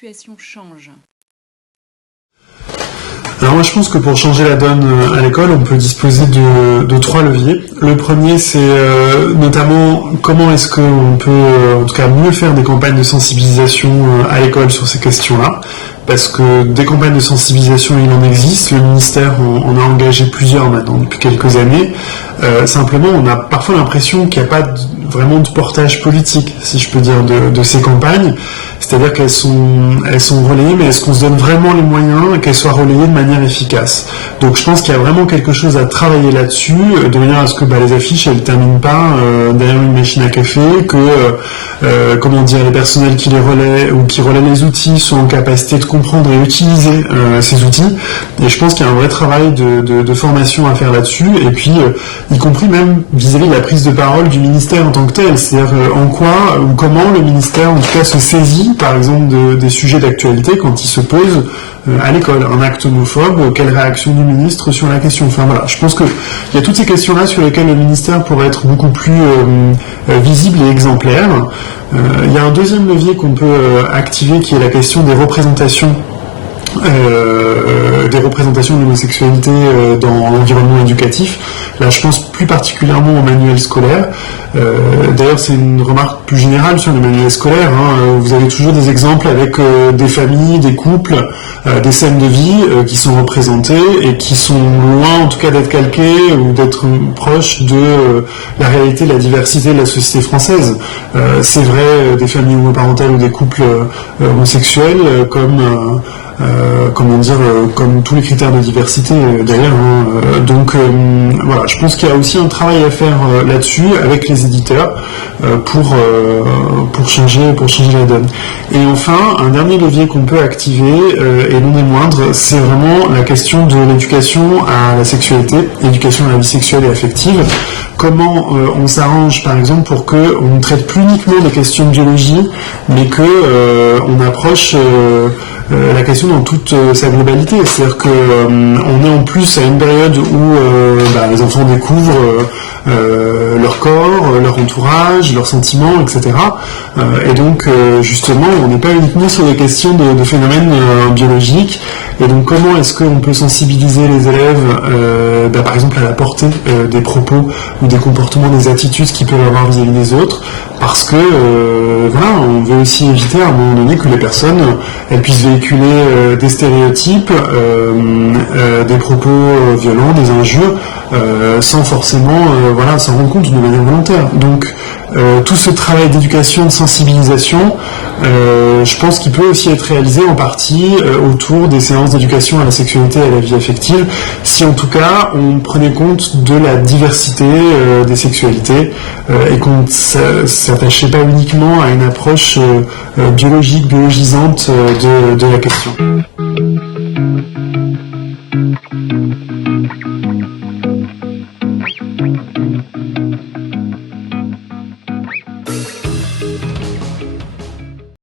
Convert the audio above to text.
situation change? Alors moi je pense que pour changer la donne à l'école, on peut disposer de trois leviers. Le premier c'est notamment comment est-ce qu'on peut en tout cas mieux faire des campagnes de sensibilisation à l'école sur ces questions-là. Parce que des campagnes de sensibilisation, il en existe. Le ministère en a engagé plusieurs maintenant depuis quelques années. Simplement, on a parfois l'impression qu'il n'y a pas vraiment de portage politique, si je peux dire, de ces campagnes. C'est-à-dire qu'elles sont relayées, mais est-ce qu'on se donne vraiment les moyens qu'elles soient relayées de manière efficace? Donc je pense qu'il y a vraiment quelque chose à travailler là-dessus, de manière à ce que les affiches, elles ne terminent pas derrière une machine à café, que les personnels qui les relaient ou qui relaient les outils sont en capacité de comprendre et utiliser ces outils. Et je pense qu'il y a un vrai travail de formation à faire là-dessus, et puis y compris même vis-à-vis de la prise de parole du ministère en tant que tel, c'est-à-dire en quoi ou comment le ministère en tout cas se saisit par exemple des sujets d'actualité quand il se pose à l'école. Un acte homophobe, quelle réaction du ministre sur la question? Enfin voilà, je pense qu'il y a toutes ces questions-là sur lesquelles le ministère pourrait être beaucoup plus visible et exemplaire. Il y a un deuxième levier qu'on peut activer qui est la question des représentations de l'homosexualité dans l'environnement éducatif. Là, je pense plus particulièrement aux manuels scolaires. D'ailleurs, c'est une remarque plus générale sur les manuels scolaires. Vous avez toujours des exemples avec des familles, des couples, des scènes de vie qui sont représentées et qui sont loin, en tout cas, d'être calquées ou d'être proches de la réalité, de la diversité de la société française. C'est vrai des familles homoparentales ou des couples homosexuels comme tous les critères de diversité d'ailleurs. Donc voilà, je pense qu'il y a aussi un travail à faire là-dessus avec les éditeurs pour changer la donne. Et enfin, un dernier levier qu'on peut activer, et non des moindres, c'est vraiment la question de l'éducation à la sexualité, éducation à la vie sexuelle et affective. Comment on s'arrange, par exemple, pour qu'on ne traite plus uniquement des questions de biologie, mais on approche la question dans toute sa globalité. C'est-à-dire qu'on est en plus à une période où les enfants découvrent leur corps, leur entourage, leurs sentiments, etc. Et donc, justement, on n'est pas uniquement sur des questions de phénomènes biologiques. Et donc, comment est-ce qu'on peut sensibiliser les élèves, par exemple, à la portée des propos ou des comportements, des attitudes qu'ils peuvent avoir vis-à-vis des autres? Parce que, on veut aussi éviter à un moment donné que les personnes elles puissent véhiculer des stéréotypes, des propos violents, des injures, sans forcément s'en rendre compte de manière volontaire. Donc tout ce travail d'éducation, de sensibilisation, je pense qu'il peut aussi être réalisé en partie autour des séances d'éducation à la sexualité et à la vie affective, si en tout cas on prenait compte de la diversité des sexualités et qu'on ne s'attachait pas uniquement à une approche biologique, biologisante de la question.